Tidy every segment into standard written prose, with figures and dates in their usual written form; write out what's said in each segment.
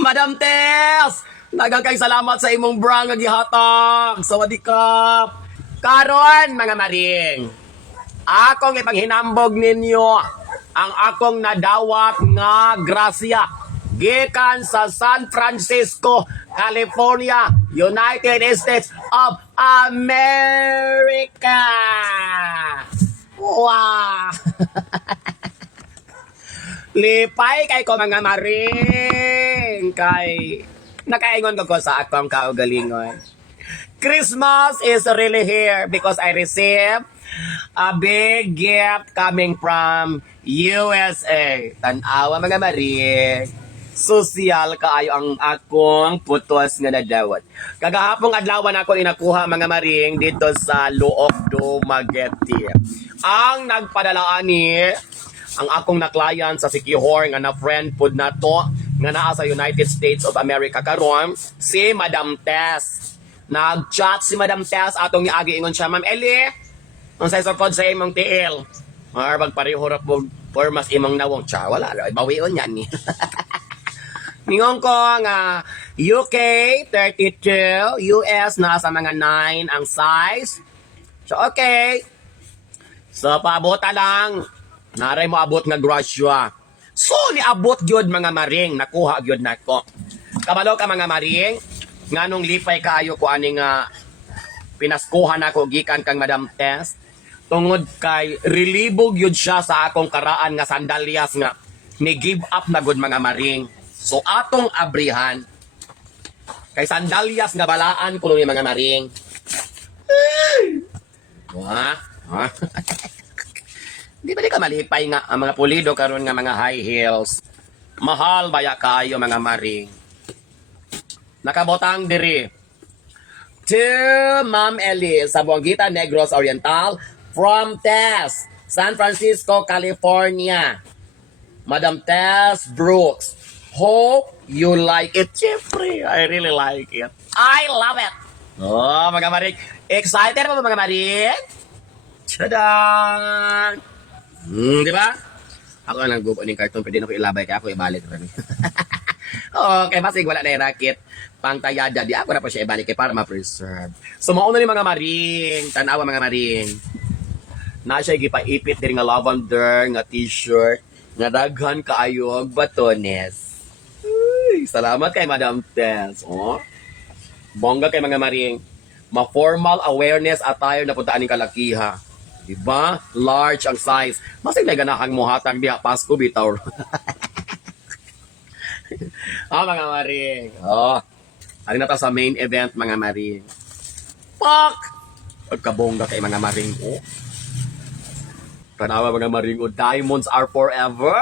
Madam Tess, nagakay salamat sa imong bra nga gihatag. Sawadikap. Karon mga maring, akong ipanghinambog ninyo ang akong nadawat nga grasya gikan sa San Francisco, California, United States of America. Wow! Lipay kay ko mga maring kay nakaingon ko sa akong kaugalingon. Christmas is really here because I received a big gift coming from USA. Tanawa mga maring. Social kaayo ang akong putos nga nadawat. Kagahapong adlawan ako inakuha mga maring dito sa Loob Dumaguete. Ang nagpadala ani ang akong na-client sa Sikihor nga na friend pod nato nga naa sa United States of America karon si Madam Tess. Nag-chat si Madam Tess atong niagi ingon siya, Ma'am Eli, unsay sukod sa imong tiil? Or magpareho ra po formas imong nawong cha wala ra bawion yan ni. Ningon ko nga UK 32, US na sa mga 9 ang size. So okay. So paabota lang. Naray mo abot nga grasya. So niabot gyud mga maring, nakuha gyud nako. Kabalo ka mga maring, nganong lipay kaayo ko ani nga pinaskuhan ako gikan kang Madam Tess. Tungod kay relibog gyud siya sa akong karaan nga sandalyas nga ni give up na gud mga maring. So atong abrihan kay sandalyas nga balaan kuno ni mga maring. Wah, ha? Di ba di ka malipay nga ang mga pulido karon nga mga high heels. Mahal baya kayo mga maring. Nakabotang diri. To Ma'am Eli sa Buanguita Negros Oriental from Tess, San Francisco, California. Madam Tess Brooks. Hope you like it. Jeffrey, I really like it. I love it. Oh, mga maring. Excited ba mga maring? Tadaan! Di ba? Ako ang nag-gupo ng cartoon, pwede na ko ilabay kaya ako ibalik rin. Okay, masig wala na yung racket. Pangtayada, di ako na pa siya ibalik para ma-preserve. So, mauna ni mga maring, tanawa mga maring. Na siya gipaipit din nga lavender, nga t-shirt, nga daghan kaayog batones. Uy, salamat kay Madam Tess. Oh. Bongga kay mga maring. Ma-formal awareness attire na puntaan ng kalakiha. Diba? Large ang size. Masig na ganahang muhatag diha Pasko bitaw. Mga maring. Ari na ta sa main event mga maring. Pak! Pagkabongga kay mga maring. Tanawa mga maring. Diamonds are forever.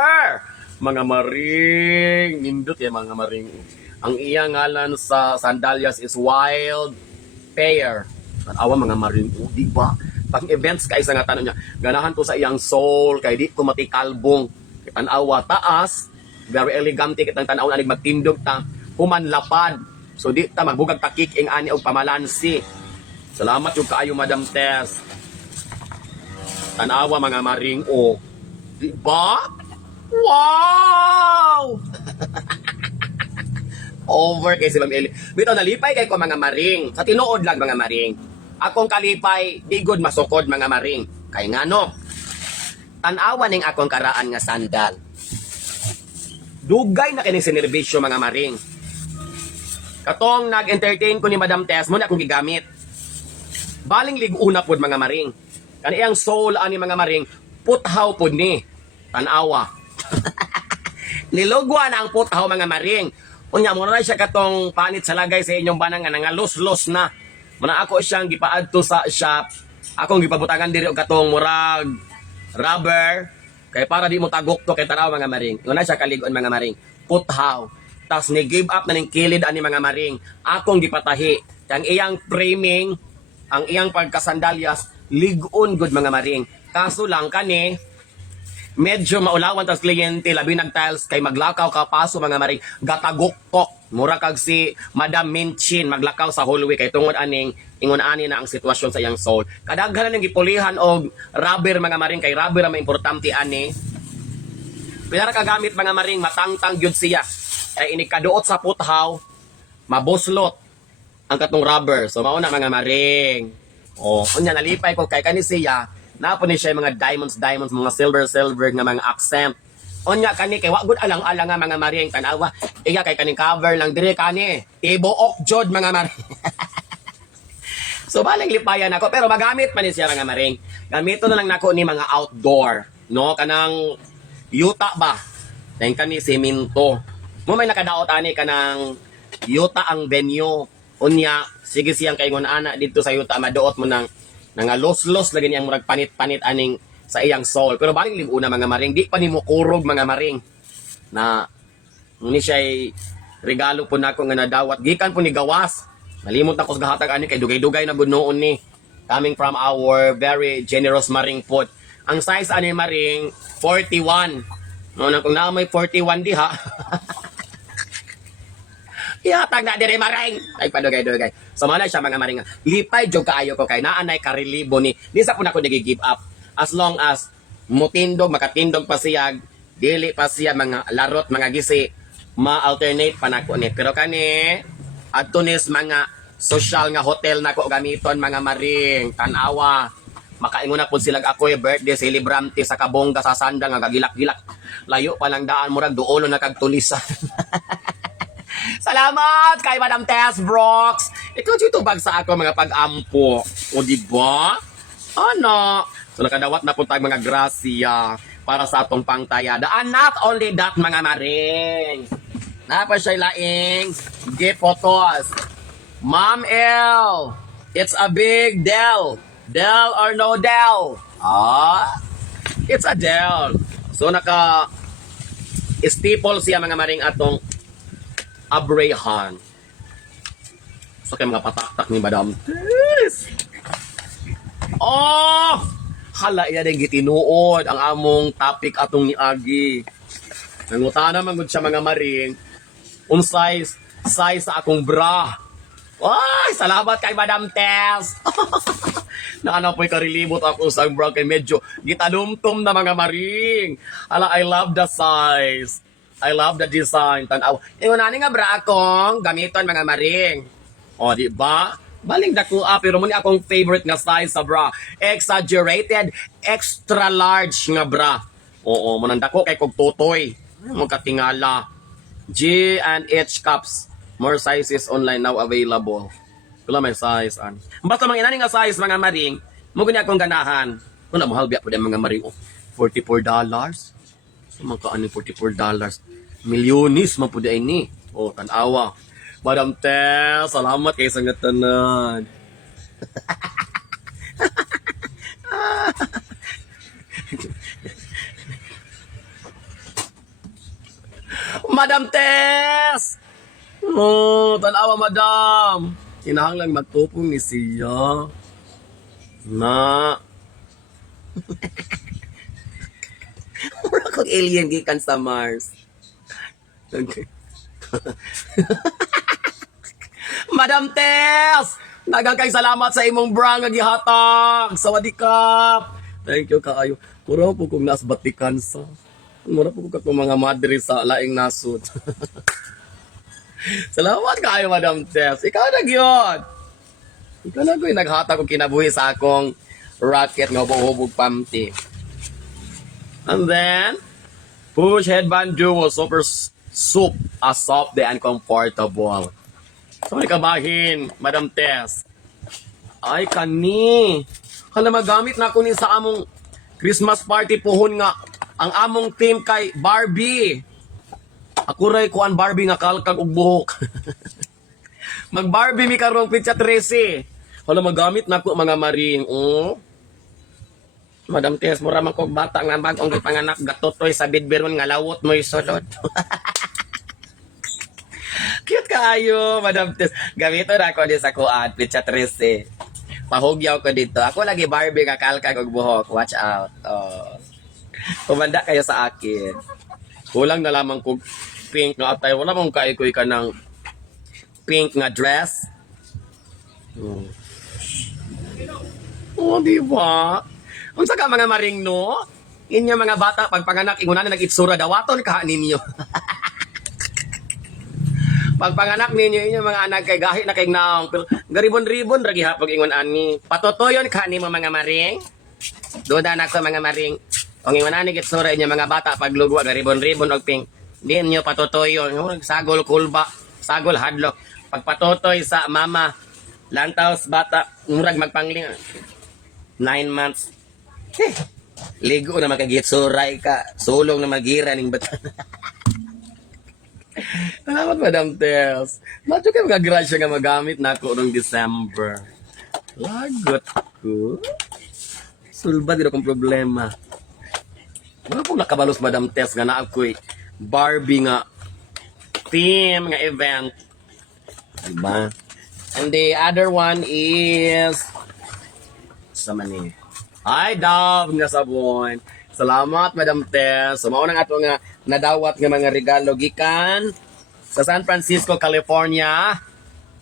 Mga maring. Nindot yan mga maring. Ang iyang ngalan sa sandalyas is Wild Pear. Tanawa mga maring. Diba? Pang events kay isa nga tanong niya, ganahan ko sa iyang soul, kay di ko matikalbong. Tanawa, taas, very elegante, kitang tanaw na magtindog ta, humanlapad. So di ta, magbugag takik ing ani o pamalansi. Salamat yung kaayo, Madam Tess. Tanawa, mga maring, o. Di ba? Wow! Over kay si Ma'am Eli. Bitaw, nalipay kay ko mga maring. Sa tinuod lang mga maring. Akong kalipay, di good masukod mga maring. Kay nga no, tanawa ning akong karaan nga sandal. Dugay na kining sinerbisyo mga maring. Katong nag-entertain ko ni Madam Tess, muna akong gigamit. Baling liguna pod mga maring. Kaniyang soul ani mga maring, puthaw pod ni. Tanawa. Nilugwa na ang puthaw mga maring. Unya mo na siya katong panit sa lagay sa inyong banang nga nangalus-los na. Muna ako siyang gipaadto sa shop. Akong gipabutangan diri og katong murag rubber kay para di mo tagok to kay tanaw mga maring. Una siya kaligon mga maring. Puthaw. Tas ni give up na ning kilid ani mga maring. Akong gipatahi. Ang iyang framing, ang iyang pagkasandalyas ligon good mga maring. Kaso lang kani medyo maulawan tas kliyente labi nag tiles kay maglakaw ka paso mga maring gatagok-tok mura kag si Madam Minchin maglakaw sa hallway kay tungod aning ingon ani na ang sitwasyon sa iyang soul kadaghanan ning gipulihan og rubber mga maring kay rubber ang importante ani Pinara kagamit mga maring matangtang gyud siya. Ay inikaduot sa puthaw, mabuslot ang katong rubber. So mauna mga maring. Oh, unya nalipay ko kay kani siya. Napo ni siya mga diamonds, mga silver nga mga accent. Unya kani kay wa gud alang-alang nga mga maring tanawa. Iya kay kaning cover lang dire kani. Tibuok jod mga maring. So balang lipayan ako pero magamit pa ni siya mga maring. Gamito na lang nako ni mga outdoor, no? Kanang yuta ba? Dahil kani semento. Mo may nakadaot ani kanang yuta ang venue. Unya, sige siyang kaingon ana dito sa yuta maduot mo nang los lagi niyang murag panit-panit aning sa iyang soul. Pero balik una mga maring, di pa ni mo kurog mga maring. Na ni siya regalo po nako nga nadawat gikan po ni gawas. Nalimot na ko sa gahatag ani kay dugay-dugay na gud noon ni. Coming from our very generous maring pot. Ang size ani maring 41. No, na kung na may 41 diha. Ihatag na dire maring. Ay padugay-dugay. So mana siya mga maring. Lipay jog kaayo ko kay naanay karelibo ni. Di sa puna ko nagi-give up. As long as mutindog makatindog pa siya, dili pa siya mga larot mga gisi, ma-alternate pa nako ni. Pero kani adtunis mga social nga hotel nako gamiton mga maring tanawa. Makaingon na po sila ako birthday celebrante sa kabongga sa sanda nga gagilak-gilak. Layo pa lang daan murag duolo na kagtulisan. Salamat kay Madam Tess Brooks. Ikaw dito bag sa ako mga pag-ampo. O diba? Ano? So nakadawat na po tayo mga grasya para sa atong pangtayada. And not only that mga maring. Napa siya laing gift photos. Ma'am L. It's a big Del. Del or no Del? It's a Del. So naka staple siya mga maring atong Abraham. So kay mga pataktak ni Madam Tess. Hala iya din gitinuod ang among topic atong niagi. Nangutana man gud siya mga maring. Size sa akong bra. Ay, salamat kay Madam Tess. Nakanapoy karilibot ako sa bra kay medyo gitanumtom na mga maring. Hala, I love the size. I love the design. Tanaw. Ingon nga bra akong gamiton mga maring. O, di ba? Baling dako pero muni akong favorite nga size sa bra. Exaggerated, extra large nga bra. Oo, manandako kay kog tutoy. Magkatingala. G and H cups. More sizes online now available. Kula may size an. Basta mga inani nga size mga maring, mo gani akong ganahan. Kung na mahalbiya po mga maring $44. Mga ano $44. Milyonis man po di ni. O, tanawa. Madam Tess, salamat kay sa ngatanan. Madam Tess! Oh, tanawa madam. Kinahanglan magtupong ni siya. Na. Mura kong alien gikan sa Mars. Okay. Madam Tess! Nagakay salamat sa imong bra nga gihatag. Sawadikap. Thank you kaayo. Mura po kong nasbatikan sa. Mura po kong mga madre sa laing nasod. Salamat kaayo Madam Tess. Ikaw na gyud. Ikaw na gyud naghatag og kinabuhi sa akong racket nga hubog pamti. And then, push headband duo super soup as soft and comfortable. So, kabahin, Madam Tess. Ay, kani. Hala, magamit na ako ni sa among Christmas party pohon nga. Ang among team kay Barbie. Ako ray kuan Barbie nga kalkag og buhok. Mag-Barbie mi karong pitsa 13. Hala, magamit na ako mga maring. Madam Tess, mura man kog bata nga bagong gipanganak gatotoy sa bidbiron nga lawot mo'y sulod. Cute kaayo, Madam Tess. Gamito na ako di sa kuan, pitsa 13. Pahugyaw ko dito. Ako lagi Barbie nga kalkag og buhok. Watch out. Tumanda kayo sa akin. Kulang na lamang kog pink nga atay. Wala mong kaikoy ka ng pink nga dress. Oh, di ba? Unsa ka mga maring no? Inyo mga bata, pagpanganak, ingunan na nag-itsura, dawaton ka ninyo. Pagpanganak ninyo, inyo mga anak kay gahi na kay naong. Pero garibon-ribon, ragi hapag ingon ani. Patotoyon ka ni mo mga maring. Duda na ko mga maring. Kung ingon ani, itsura inyo mga bata, paglugwa, garibon-ribon, og ping. Di inyo patotoyon. Sagol kulba, sagol hadlok. Pagpatotoy sa mama, lantaws bata, murag magpangling. 9 months. Ligo na makagitsuray ka. Sulong na magira ning bata. Salamat, Madam Tess. Medyo kayo magagrasya nga magamit na ako noong December. Lagot ko. Sulba, di na akong problema. Wala pong nakabalos, Madam Tess, nga na ako'y Barbie nga theme nga event. Diba? And the other one is sa mani. Ay, Dove nga sabon. Salamat, Madam Tess. So, maunang ato nga nadawat nga mga regalo gikan sa San Francisco, California.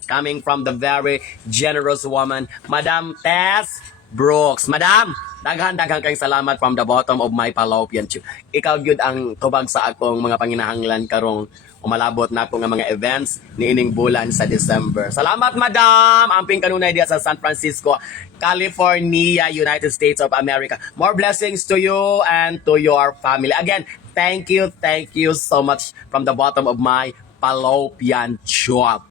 Coming from the very generous woman, Madam Tess Brooks. Madam, daghan-daghan kayong salamat from the bottom of my fallopian tube. Ikaw gyud ang tubag sa akong mga panginahanglan karong umalabot na ako nga mga events ni ining bulan sa December. Salamat, Madam! Amping kanunay diya sa San Francisco, California, United States of America. More blessings to you and to your family. Again, thank you so much from the bottom of my fallopian tube.